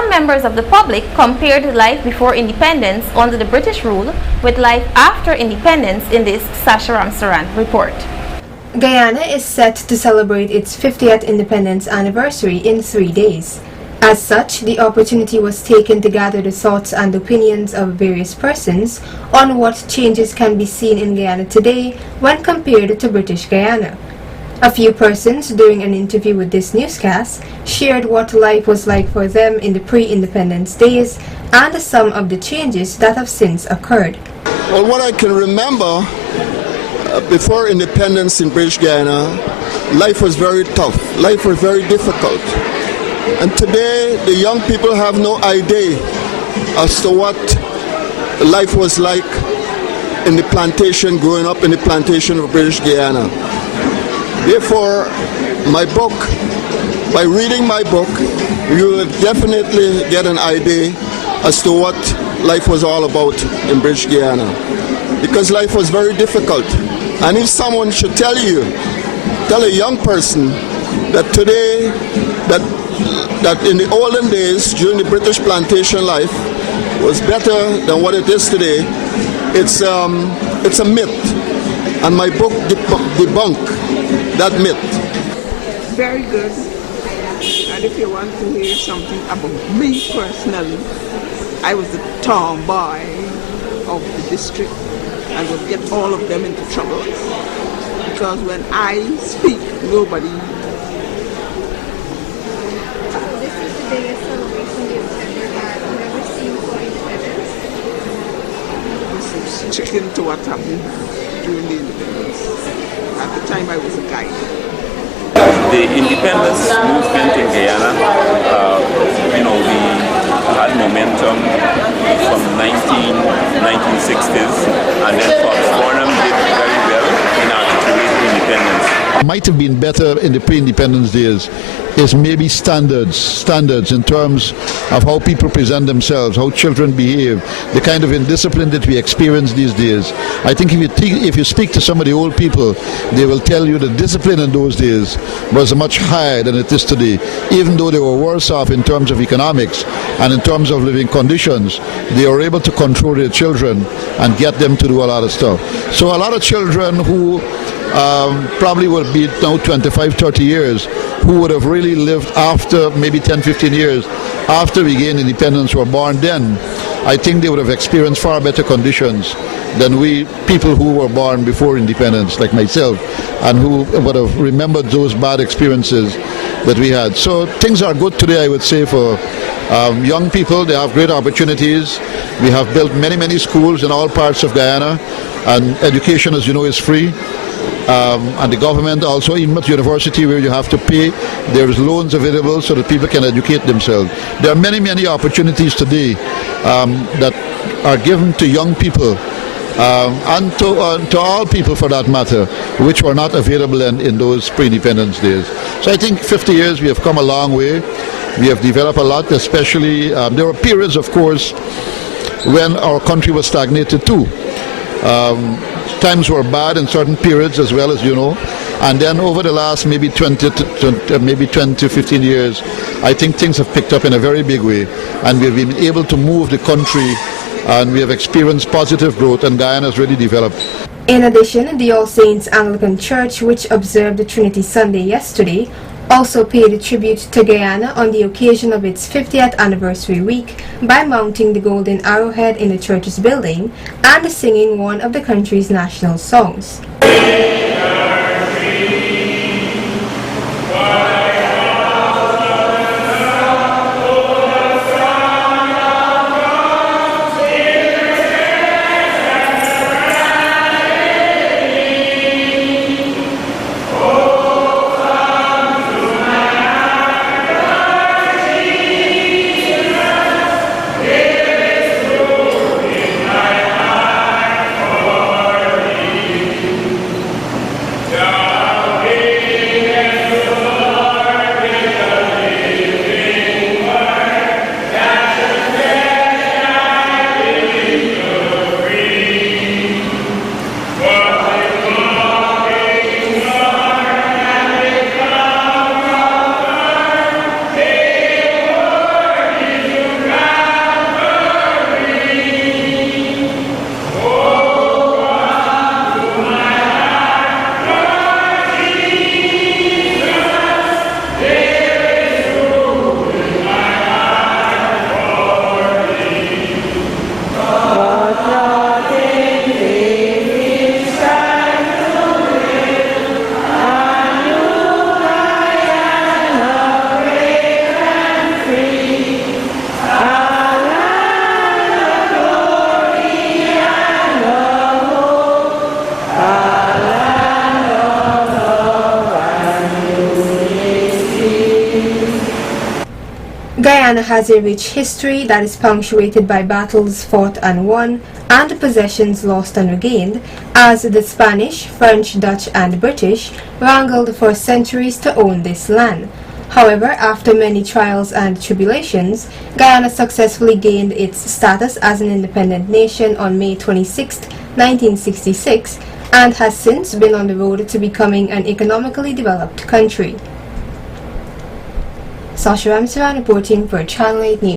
Some members of the public compared life before independence under the British rule with life after independence in this Sasharam Saran report. Guyana is set to celebrate its 50th independence anniversary in 3 days. As such, the opportunity was taken to gather the thoughts and opinions of various persons on what changes can be seen in Guyana today when compared to British Guyana. A few persons during an interview with this newscast shared what life was like for them in the pre-independence days and some of the changes that have since occurred. Well, what I can remember before independence in British Guyana, life was very tough. Life was very difficult. And today, the young people have no idea as to what life was like in the plantation, growing up in the plantation of British Guyana. Therefore, my book, by reading my book, you will definitely get an idea as to what life was all about in British Guyana. Because life was very difficult. And if someone should tell a young person that today, that in the olden days, during the British plantation life, was better than what it is today, it's a myth. And my book debunks that myth. Very good. And if you want to hear something about me personally, I was the tomboy of the district and would get all of them into trouble. Because when I speak, nobody. This is the biggest celebration you've ever seen for independence? This is chicken to what happened during the independence. At the time I was a guide. The independence movement in Guyana, we had momentum from 1960s, and then Fox Burnham did very well in articulating independence. Might have been better in the pre-independence days is maybe standards in terms of how people present themselves, how children behave, the kind of indiscipline that we experience these days. I think if you speak to some of the old people, they will tell you the discipline in those days was much higher than it is today. Even though they were worse off in terms of economics and in terms of living conditions, they were able to control their children and get them to do a lot of stuff. So a lot of children who probably would be now 25, 30 years, who would have really lived after maybe 10, 15 years after we gained independence were born then, I think they would have experienced far better conditions than we people who were born before independence, like myself, and who would have remembered those bad experiences that we had. So things are good today, I would say, for young people. They have great opportunities. We have built many, many schools in all parts of Guyana, and education, as you know, is free. And the government also, even at university where you have to pay, there is loans available so that people can educate themselves. There are many, many opportunities today that are given to young people and to all people for that matter, which were not available in those pre-independence days. So I think 50 years we have come a long way. We have developed a lot, especially there were periods, of course, when our country was stagnated too. Times were bad in certain periods as well, as you know, and then over the last maybe 20 to 15 years, I think things have picked up in a very big way, and we've been able to move the country, and we have experienced positive growth, and Guyana has really developed. In addition, the All Saints Anglican Church, which observed the Trinity Sunday yesterday, also paid a tribute to Guyana on the occasion of its 50th anniversary week by mounting the golden arrowhead in the church's building and singing one of the country's national songs. Guyana has a rich history that is punctuated by battles fought and won and possessions lost and regained, as the Spanish, French, Dutch and British wrangled for centuries to own this land. However, after many trials and tribulations, Guyana successfully gained its status as an independent nation on May 26, 1966, and has since been on the road to becoming an economically developed country. Sasha Ramsaran reporting for Channel 8 News.